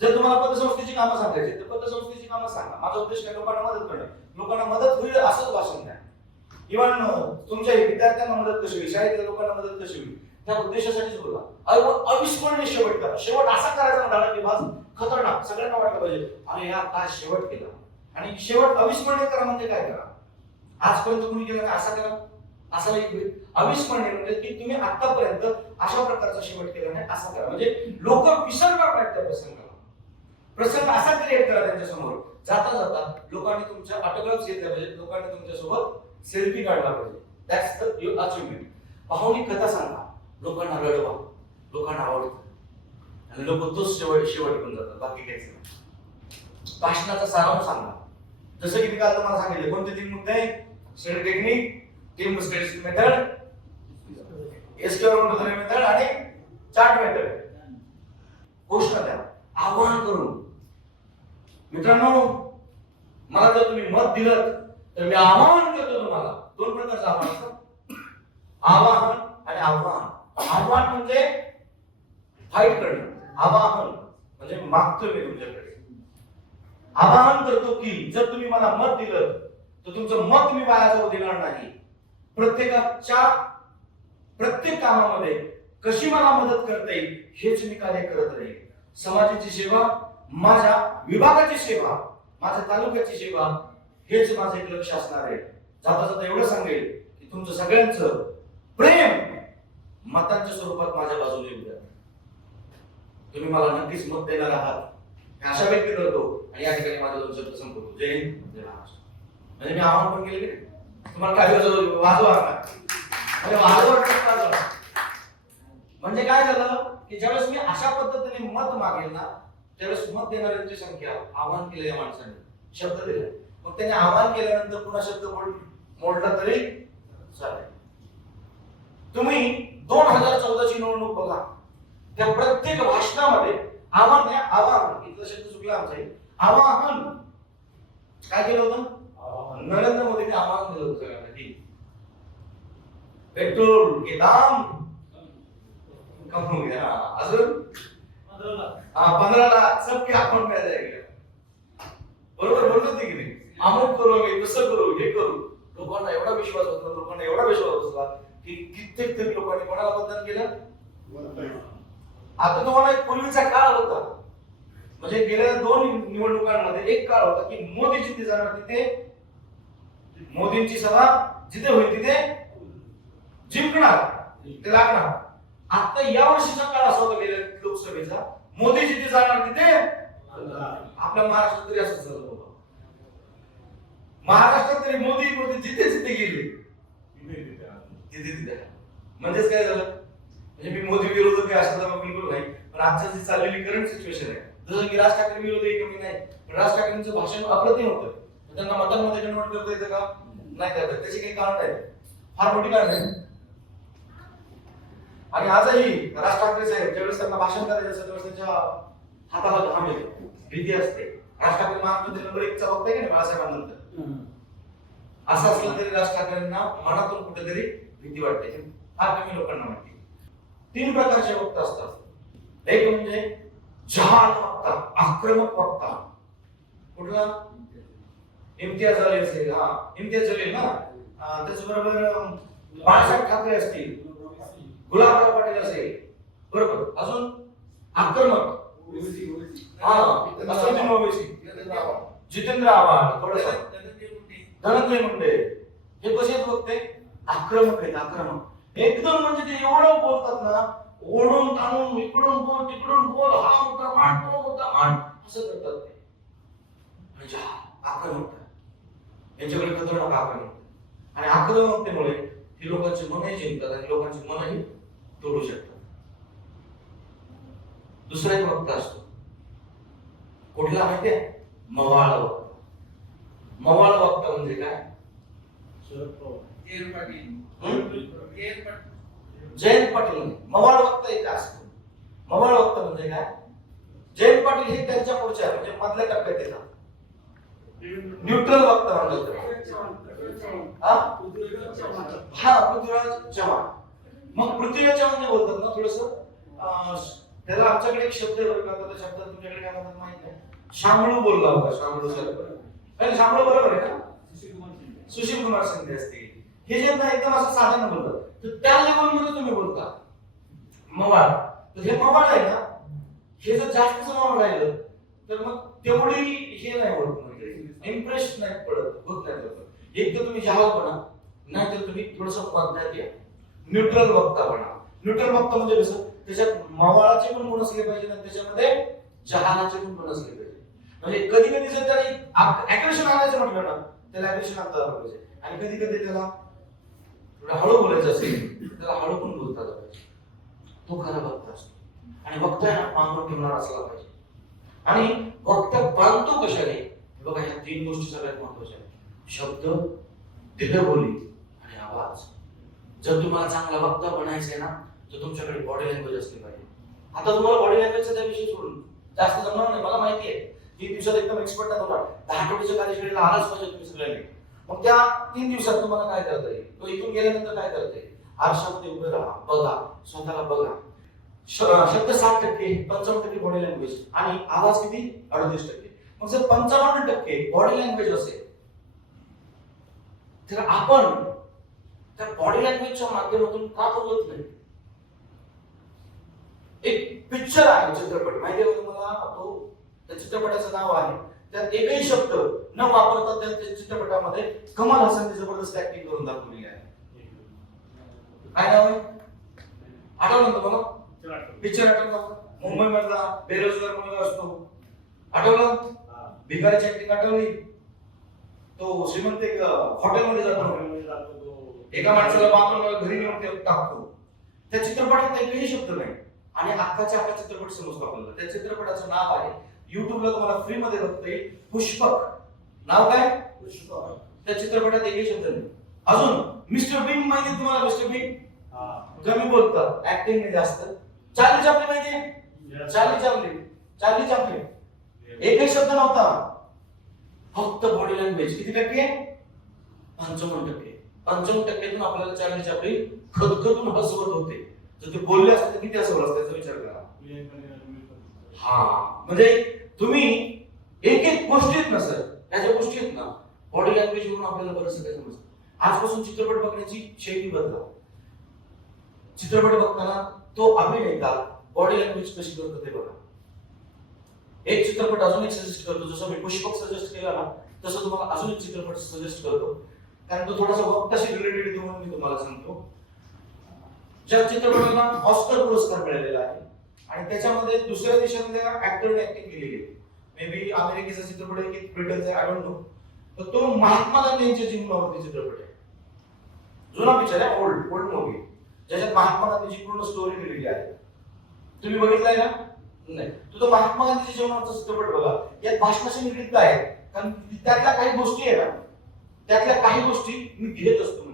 जर तुम्हाला पतसंस्थेची कामं सांगायची तर पतसंस्थेची कामं सांगा. माझा उद्देश काय? लोकांना मदत करणं. लोकांना मदत होईल असंच भाषण द्या. इव्हन तुमच्या विद्यार्थ्यांना मदत कशी होईल? शाळेतल्या लोकांना मदत कशी होईल? त्या उद्देशासाठीच बोला. अविस्मरणीय शेवट करा. शेवट असा करायचा म्हणाला की भास खतरनाक. सगळ्यांना वाटलं पाहिजे अरे या काय शेवट केला? आणि शेवट अविस्मरणीय करा म्हणजे काय करा? आजपर्यंत तुम्ही केलं का? असा करा. असा एक अविस्मरणीय म्हणजे की तुम्ही आतापर्यंत अशा प्रकारचा शेवट केला नाही असा करा. म्हणजे लोक विसरणार नाहीत त्या प्रसंगाला. प्रसंग असा क्रिएट करा त्यांच्यासमोर. जाता जाता लोकांनी तुमच्या ऑटोग्राफ्स घेतल्या पाहिजे लोकांनी तुमच्यासोबत सेल्फी काढला पाहिजे. दॅट्स द युअर अचिव्हमेंट पाहुणी कथा सांगा. लोकांना रडवा. लोकांना आवडतं. आणि लोक तोच शेवट शेवट पण जातात. बाकी काहीच नाही. भाषणाचा सारांश सांगा. जसं की मी काल तुम्हाला सांगितलं कोणते तीन मुद्दे आहेत? Study technique team study method एसक्युअर method आणि चार्ट मेथड घोषणा द्या. आवाहन करून. मित्रांनो मला जर तुम्ही मत दिलं तर मी आवाहन करतो तुम्हाला. दोन प्रकारचं आव्हान असत. आवाहन आणि आव्हान. आव्हान म्हणजे फाईट करणं. आवाहन म्हणजे मागतो मी तुमच्याकडे. आवाहन करतो की जर तुम्ही मला मत दिलं तर तुमचं मत मी वाया जाऊ देणार नाही. प्रत्येकाच्या प्रत्येक कामामध्ये कशी मला मदत करता येईल हेच मी कार्य करत राहील समाजाची सेवा माझ्या विभागाची सेवा माझ्या तालुक्याची सेवा हेच माझं एक लक्ष असणार आहे. जाता जाता एवढं सांगेल की तुमचं सगळ्यांचं प्रेम मतांच्या स्वरूपात माझ्या बाजूने येऊ द्या तुम्ही मला नक्कीच मत देणार आहात. मी अशा व्यक्ती करतो आणि या ठिकाणी माझा दोन शब्द संपवतो. जय हिंद जय महाराष्ट्र. म्हणजे मी आव्हान पण केले तुम्हाला काय वाजव वाजवा. आता. म्हणजे वाजवा. म्हणजे काय झालं की ज्यावेळेस मी अशा पद्धतीने मत मागेल ना त्यावेळेस मत देणाऱ्यांची संख्या आव्हान केलं या माणसाने. शब्द दिले. मग त्याने आव्हान केल्यानंतर पुन्हा शब्द मोड मोडला तरी चालेल. तुम्ही दोन हजार चौदाची निवडणूक बघा. त्या प्रत्येक भाषणामध्ये आव्हान नाही आवाहन. इथला शब्द चुकला आमचा. आवाहन. काय केलं होतं? नरेंद्र मोदीने आवाहन दिलं होतं सगळ्यांना की पेट्रोल के दाम कम हो गया अजून? हाँ पंद्रह लाख सबके अकाउंट में आ जाएगा बरोबर बोलत होते की नाही? अमुक करू मी कसं करू हे करू. लोकांना एवढा विश्वास होता लोकांना एवढा विश्वास होता की कित्येक तरी लोकांनी कोणाला मतदान केलं? आता तुम्हाला एक पूर्वीचा काळ होता. म्हणजे गेल्या दोन निवडणुकांमध्ये एक काळ होता की मोदी जिथे जाणार तिथे मोदींची सभा जिथे होईल तिथे जिंकणार ते लागणार. आता या वर्षीचा काळ असा होता गेल्या लोकसभेचा मोदी जिथे जाणार तिथे आपल्या महाराष्ट्रात तरी असं झालं बाबा महाराष्ट्रात तरी मोदी मोदी जिथे जिथे गेले. तिथे तिथे. म्हणजेच काय झालं? म्हणजे मी मोदी विरोधक काय असं तर मग बिलकुल नाही पण आजच्या जी चाललेली करंट सिच्युएशन आहे जसं की राज ठाकरे विरोधी कमी नाही पण राज ठाकरेंचं भाषण अप्रतिम होतं. त्यांना मतांमध्ये कन्वर्ट करता येतं का? नाही करता त्याचे त्याची काही कारण आहे फार मोठी कारण आहे आणि आजही राज ठाकरे साहेब ज्यावेळेस त्यांना भाषण करायचं असतं त्यावेळेस त्यांच्या हाताला येतो भीती असते. राज ठाकरे महाराष्ट्रातील नंबर एकचा वक्ता आहे की नाही बाळासाहेबांनंतर? असं असलं तरी राज ठाकरेंना मनातून कुठेतरी भीती वाटते. फार कमी लोकांना वाटते. तीन प्रकारचे वक्ता असतात. एक म्हणजे जहाल वक्ता आक्रमक वक्ता. कुठला? इम्तियाज अली असेल. हा इम्तियाज जलील ना? त्याचबरोबर बाळासाहेब ठाकरे असतील. गुलाबराव पाटील असेल. बरोबर. अजून? आक्रमक. हा. जितेंद्र आव्हाड. थोडस. धनंजय मुंडे. हे कसे बघते? आक्रमक आहेत आक्रमक. एकदम म्हणजे ते एवढं बोलतात ना ओढून ताणून इकडून बोल तिकडून बोल हा मुद्दा मांड तो मुद्दा मांड असं करतात ते. म्हणजे हा आक्रमकता यांच्याकडे खतरनाक आक्रमक. आणि आक्रमकतेमुळे ही लोकांची मनही जिंकतात आणि लोकांची मनही तोडू शकतात दुसरा एक वक्ता असतो. कुठला माहितीये? मवाळ वक्ता. मवाळ वक्ता म्हणजे काय? जयंत पाटील. मवाळ वक्ता एक असतो. मवाळ वक्ता म्हणजे काय? जयंत पाटील हे त्यांच्या पुढच्या म्हणजे मधल्या टप्प्यात येतात. न्यूट्रल वक्ता म्हणतात हा पृथ्वीराज चव्हाण. मग पृथ्वीराज चव्हाण बोलतात ना थोडस त्याला आमच्याकडे एक शब्द आहे का आता त्या तुमच्याकडे काय म्हणतात माहीत नाही. शामळू बोलला होता शामळू सर. शामळू बरोबर आहे ना? सुशील कुमार शिंदे असतील. हे जे ना एकदम असं साधारण बोलतात. तर त्या लेवलमध्ये तुम्ही बोलता. मवाळ. तर हे मवाळ आहे ना हे जर जास्त मवाळ राहिलं तर मग तेवढी हे नाही होत म्हणजे. इम्प्रेस नाही पडत होत नाही. एक तर तुम्ही जहाल बना नाहीतर तुम्ही थोडस पद्धत या. न्यूट्रल वक्ता बना. न्यूट्रल वक्ता म्हणजे कसं? त्याच्यात मवाळाचे पण गुण असले पाहिजे आणि त्याच्यामध्ये जहानाचे पण गुण असले पाहिजे म्हणजे कधी कधी जर त्याला अग्रेशन आणायचं म्हटलं ना त्याला अग्रेशन आणता आलं पाहिजे आणि कधी कधी त्याला हळू बोलायचं असेल त्याला हळू पण बोलता आलं पाहिजे तो खरा वक्ता असतो. आणि वक्ता आहे ना ठेवणार असला पाहिजे. आणि वक्ता बांधतो कशाने? बघा ह्या तीन गोष्टी सगळ्यात महत्त्वाच्या आहेत. शब्द दिलबोली आणि आवाज. जर तुम्हाला चांगला वक्ता बनायचं आहे ना तर तुमच्याकडे बॉडी लँग्वेज असली पाहिजे. आता तुम्हाला बॉडी लँग्वेजचा त्या विषयी सोडून जास्त जमणार नाही मला माहिती आहे. तीन दिवसात एकदम एक्सपर्ट नाही होणार दहा आठवड्याच्या कार्यशाळेला आलाच पाहिजे तुम्ही सगळ्यांनी. मग त्या तीन दिवसात तुम्हाला काय करता येईल? तो इथून गेल्यानंतर काय करता येईल? आरशामध्ये उभे राहा बघा स्वतःला बघा. शब्द साठ टक्के पंचावन्न टक्के बॉडी लँग्वेज आणि आवाज किती? अडतीस टक्के. मग जर पंचावन्न टक्के बॉडी लँग्वेज असेल तर आपण तर बॉडी लँग्वेजच्या माध्यमातून का बोलत नाही? एक पिक्चर आहे चित्रपट. माहिती आहे तुम्हाला? तो त्या चित्रपटाचं नाव आहे. त्यात एकही शब्द न वापरता त्या चित्रपटामध्ये कमल हसनने जबरदस्त ऍक्टिंग करून दाखवली आहे. काय नाव आहे? आठवलं ना तुम्हाला? पिक्चर आठवलं मुंबई मधला बेरोजगार मुलगा असतो. आठवलं? भिकारीची ऍक्टिंग आठवली? तो श्रीमंत एक हॉटेलमध्ये जातो. एका माणसाला बांधून मला घरी नेऊन ते टाकतो त्या चित्रपटात एकही शब्द नाही. आणि अख्खाच्या अख्खा चित्रपट समजतो आपल्याला. त्या चित्रपटाचं नाव आहे युट्यूबला तुम्हाला फ्री मध्ये बघता येईल पुष्पक. नाव काय? त्या चित्रपटात एकही शब्द नाही. अजून मिस्टर बिन माहिती तुम्हाला मिस्टर बिन कमी बोलतात ऍक्टिंग नाही जास्त. चार्ली चापली माहिती आहे? चार्ली चापली चार्ली चापली एकही शब्द नव्हता. फक्त बॉडी लँग्वेज किती टक्के? पंचावन्न टक्के. पंचावन्न टक्क्यातून आपल्याला चार्ली आपली खदखदून हसवत होते. जर ते बोलले असते किती हसवलं असतं त्याचा विचार करा. हा म्हणजे तुम्ही एक एक गोष्टी आहेत ना सर? त्याच्या गोष्टी आहेत ना. बॉडी लँग्वेज वरून आपल्याला बरंच काय समजतं. आजपासून चित्रपट बघण्याची शैली बदला. चित्रपट बघताना तो अभिनेता बॉडी लँग्वेज कशी करतो ते बघा. एक चित्रपट अजून एक सजेस्ट करतो. जसं मी पुष्पक सजेस्ट केला ना तसं तुम्हाला अजून एक चित्रपट सजेस्ट करतो. कारण तो थोडासा वक्ताशी रिलेटेड येतो म्हणून मी तुम्हाला सांगतो. ज्या चित्रपटाला ऑस्कर पुरस्कार मिळालेला आहे आणि त्याच्यामध्ये दुसऱ्या देशातल्या ऍक्टरने ऍक्टिंग केलेली आहे. मे बी अमेरिकेचा चित्रपट आहे की ब्रिटनचा आय डोंट नो तर तो महात्मा गांधी यांच्या जीवनावरती चित्रपट आहे. जुना पिक्चर आहे ओल्ड ओल्ड मूवी ज्याच्यात महात्मा गांधीची पूर्ण स्टोरी दिलेली आहे. तुम्ही बघितलाय ना? नाही. तो तो महात्मा गांधीच्या जीवनावरचा चित्रपट बघा. यात भाषणाशी निगडीत आहे. कारण त्यातल्या काही गोष्टी आहे ना त्यातल्या काही गोष्टी मी घेत असतो.